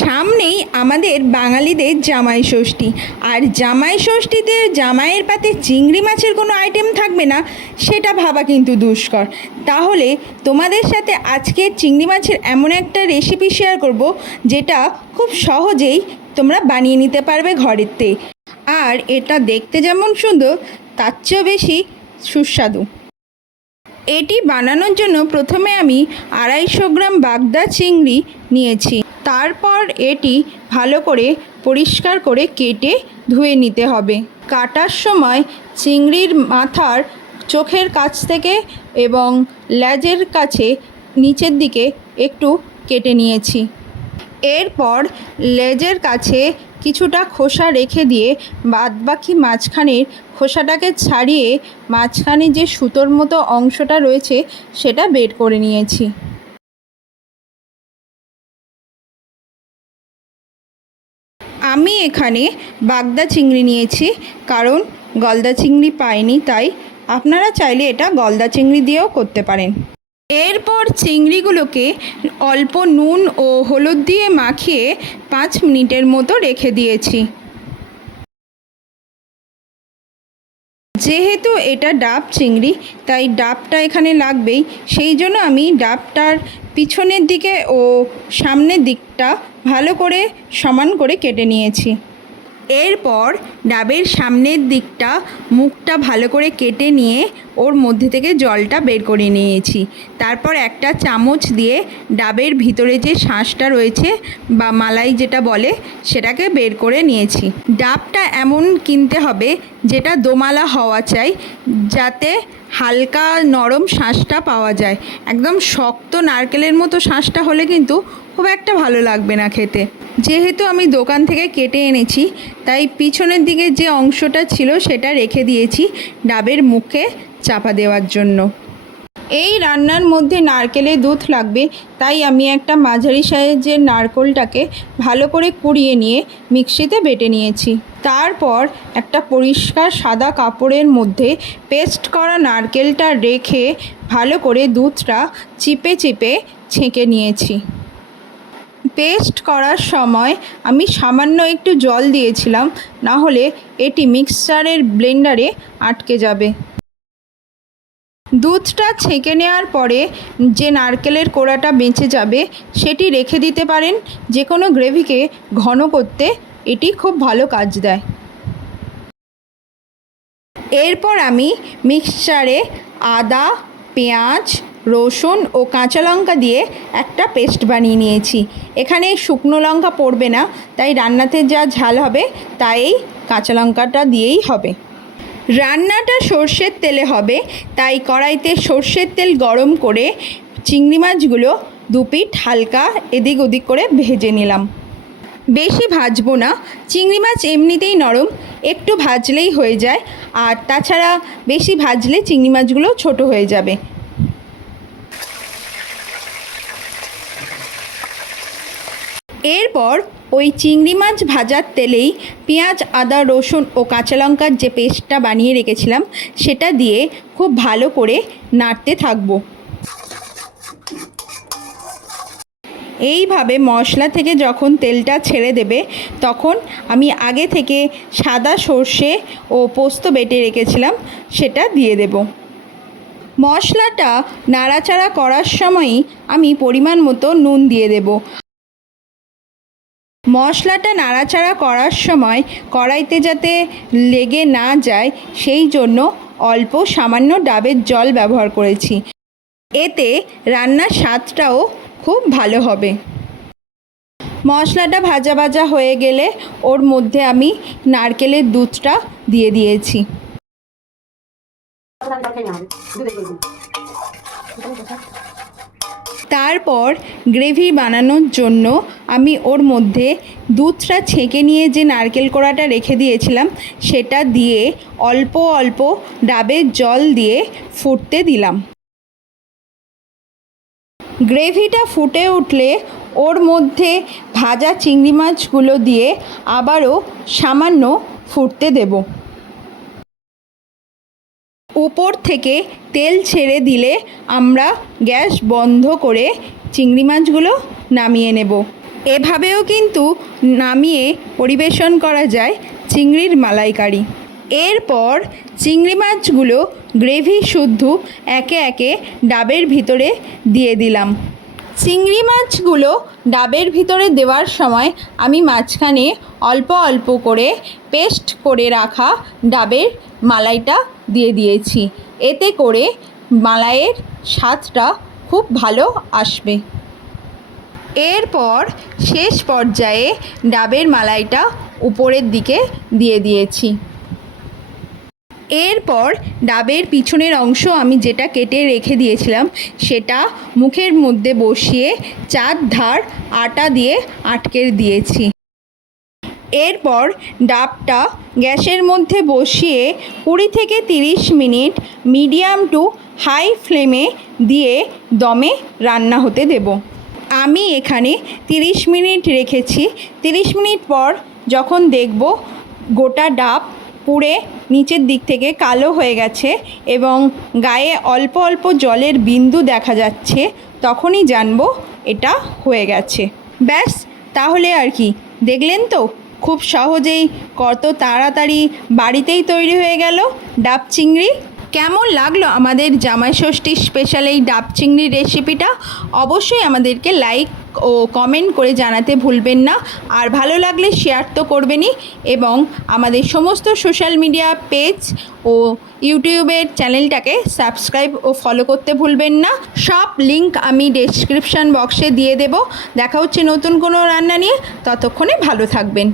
সামনেই আমাদের বাঙালিদের জামাই ষষ্ঠী। আর জামাই ষষ্ঠীতে জামাইয়ের পাতে চিংড়ি মাছের কোনো আইটেম থাকবে না, সেটা ভাবা কিন্তু দুষ্কর। তাহলে তোমাদের সাথে আজকে চিংড়ি মাছের এমন একটা রেসিপি শেয়ার করব, যেটা খুব সহজেই তোমরা বানিয়ে নিতে পারবে ঘরেতে আর এটা দেখতে যেমন সুন্দর, তার চেয়েও বেশি সুস্বাদু। এটি বানানোর জন্য প্রথমে আমি আড়াইশো গ্রাম বাগদা চিংড়ি নিয়েছি। তারপর এটি ভালো করে পরিষ্কার করে কেটে ধুয়ে নিতে হবে। কাটার সময় চিংড়ির মাথার চোখের কাছ থেকে এবং লেজের কাছে নিচের দিকে একটু কেটে নিয়েছি। এরপর লেজের কাছে কিছুটা খোসা রেখে দিয়ে বাদবাকি মাঝখানের খোসাটাকে ছাড়িয়ে মাঝখানে যে সুতোর মতো অংশটা রয়েছে, সেটা বের করে নিয়েছি। আমি এখানে বাগদা চিংড়ি নিয়েছি, কারণ গলদা চিংড়ি পাইনি, তাই আপনারা চাইলে এটা গলদা চিংড়ি দিয়েও করতে পারেন। এরপর চিংড়িগুলোকে অল্প নুন ও হলুদ দিয়ে মাখিয়ে পাঁচ মিনিটের মতো রেখে দিয়েছি। যেহেতু এটা ডাব চিংড়ি, তাই ডাবটা এখানে লাগবেই। সেই জন্য আমি ডাবটার পিছনের দিকে ও সামনের দিকটা ভালো করে সমান করে কেটে নিয়েছি। এরপর ডাবের সামনের দিকটা মুখটা ভালো করে কেটে নিয়ে ওর মধ্যে থেকে জলটা বের করে নিয়েছি। তারপর একটা চামচ দিয়ে ডাবের ভিতরে যে শাঁসটা রয়েছে বা মালাই যেটা বলে সেটাকে বের করে নিয়েছি। ডাবটা এমন কিনতে হবে যেটা দোমালা হওয়া চাই যাতে হালকা নরম শাঁসটা পাওয়া যায়। একদম শক্ত নারকেলের মতো শাঁসটা হলে কিন্তু খুব একটা ভালো লাগবে না খেতে। যেহেতু আমি দোকান থেকে কেটে এনেছি, তাই পিছনের দিকে যে অংশটা ছিল সেটা রেখে দিয়েছি ডাবের মুখে চাপা দেওয়ার জন্য। এই রান্নার মধ্যে নারকেলের দুধ লাগবে, তাই আমি একটা মাঝারি সাইজের নারকেলটাকে ভালো করে কুড়িয়ে নিয়ে মিক্সিতে বেটে নিয়েছি। তারপর একটা পরিষ্কার সাদা কাপড়ের মধ্যে পেস্ট করা নারকেলটা রেখে ভালো করে দুধটা চিপে চিপে ছেঁকে নিয়েছি। পেস্ট করার সময় আমি সামান্য একটু জল দিয়েছিলাম না হলে এটি মিক্সচারের ব্লেন্ডারে আটকে যাবে। দুধটা ছেঁকে নেওয়ার পরে যে নারকেলের কোড়াটা বেঁচে যাবে, সেটি রেখে দিতে পারেন। যে কোনো গ্রেভিকে ঘন করতে এটি খুব ভালো কাজ দেয়। এরপর আমি মিক্সচারে আদা, পেঁয়াজ, রসুন ও কাঁচা লঙ্কা দিয়ে একটা পেস্ট বানিয়ে নিয়েছি। এখানে শুকনো লঙ্কা পড়বে না, তাই রান্নাতে যা ঝাল হবে, তাই কাঁচা লঙ্কাটা দিয়েই হবে। রান্নাটা সর্ষের তেলে হবে। তাই কড়াইতে সর্ষের তেল গরম করে চিংড়ি মাছগুলো দুপিট হালকা এদিক ওদিক করে ভেজে নিলাম। বেশি ভাজবো না। চিংড়ি মাছ এমনিতেই নরম, একটু ভাজলেই হয়ে যায়। আর তাছাড়া বেশি ভাজলে চিংড়ি মাছগুলো ছোট হয়ে যাবে। এরপর ওই চিংড়ি মাছ ভাজার তেলেই পেঁয়াজ, আদা, রসুন ও কাঁচা লঙ্কার যে পেস্টটা বানিয়ে রেখেছিলাম, সেটা দিয়ে খুব ভালো করে নাড়তে থাকব। এইভাবে মশলা থেকে যখন তেলটা ছেড়ে দেবে, তখন আমি আগে থেকে সাদা সর্ষে ও পোস্ত বেটে রেখেছিলাম, সেটা দিয়ে দেব। মশলাটা নাড়াচাড়া করার সময়ই আমি পরিমাণ মতো নুন দিয়ে দেব। মশলাটা নাড়াচাড়া করার সময় কড়াইতে যাতে লেগে না যায়, সেই জন্য অল্প সামান্য ডাবের জল ব্যবহার করেছি। এতে রান্নার স্বাদটাও খুব ভালো হবে। মশলাটা ভাজা ভাজা হয়ে গেলে ওর মধ্যে আমি নারকেলের দুধটা দিয়ে দিয়েছি। তারপর গ্রেভি বানানোর জন্য আমি ওর মধ্যে দুধটা ছেঁকে নিয়ে যে নারকেল কোড়াটা রেখে দিয়েছিলাম, সেটা দিয়ে অল্প অল্প ডাবের জল দিয়ে ফুটতে দিলাম। গ্রেভিটা ফুটে উঠলে ওর মধ্যে ভাজা চিংড়ি মাছগুলো দিয়ে আবারও সামান্য ফুটতে দেব। উপর থেকে তেল ছেড়ে দিলে আমরা গ্যাস বন্ধ করে চিংড়ি মাছগুলো নামিয়ে নেব। এভাবেও কিন্তু নামিয়ে পরিবেশন করা যায় চিংড়ির মালাইকারি। এরপর চিংড়ি মাছগুলো গ্রেভি শুদ্ধ একে একে ডাবের ভিতরে দিয়ে দিলাম। চিংড়ি মাছগুলো ডাবের ভিতরে দেওয়ার সময় আমি মাঝখানে অল্প অল্প করে পেস্ট করে রাখা ডাবের মালাইটা দিয়ে দিয়েছি। এতে করে মালাইয়ের স্বাদটা খুব ভালো আসবে। এরপর শেষ পর্যায়ে ডাবের মালাইটা উপরের দিকে দিয়ে দিয়েছি। এরপর ডাবের পিছনের অংশ আমি যেটা কেটে রেখে দিয়েছিলাম, সেটা মুখের মধ্যে বসিয়ে চার ধার আটা দিয়ে আটকে দিয়েছি। এরপর ডাবটা গ্যাসের মধ্যে বসিয়ে কুড়ি থেকে তিরিশ মিনিট মিডিয়াম টু হাই ফ্লেমে দিয়ে দমে রান্না হতে দেব। আমি এখানে তিরিশ মিনিট রেখেছি। তিরিশ মিনিট পর যখন দেখব গোটা ডাব পুড়ে নিচের দিক থেকে কালো হয়ে গেছে এবং গায়ে অল্প অল্প জলের বিন্দু দেখা যাচ্ছে, তখনই জানব এটা হয়ে গেছে। ব্যাস, তাহলে আর কি। দেখলেন তো? খুব সহজেই কত তাড়াতাড়ি বাড়িতেই তৈরি হয়ে গেল ডাব চিংড়ি। কেমন লাগল আমাদের জামাই ষষ্ঠীর স্পেশাল এই ডাব চিংড়ির রেসিপিটা অবশ্যই আমাদেরকে লাইক ও কমেন্ট করে জানাতে ভুলবেন না। আর ভালো লাগলে শেয়ার তো করবেনই এবং আমাদের সমস্ত সোশ্যাল মিডিয়া পেজ ও ইউটিউবের চ্যানেলটাকে সাবস্ক্রাইব ও ফলো করতে ভুলবেন না। সব লিংক আমি ডেসক্রিপশন বক্সে দিয়ে দেব। দেখা হচ্ছে নতুন কোনো রান্না নিয়ে। ততক্ষণে ভালো থাকবেন।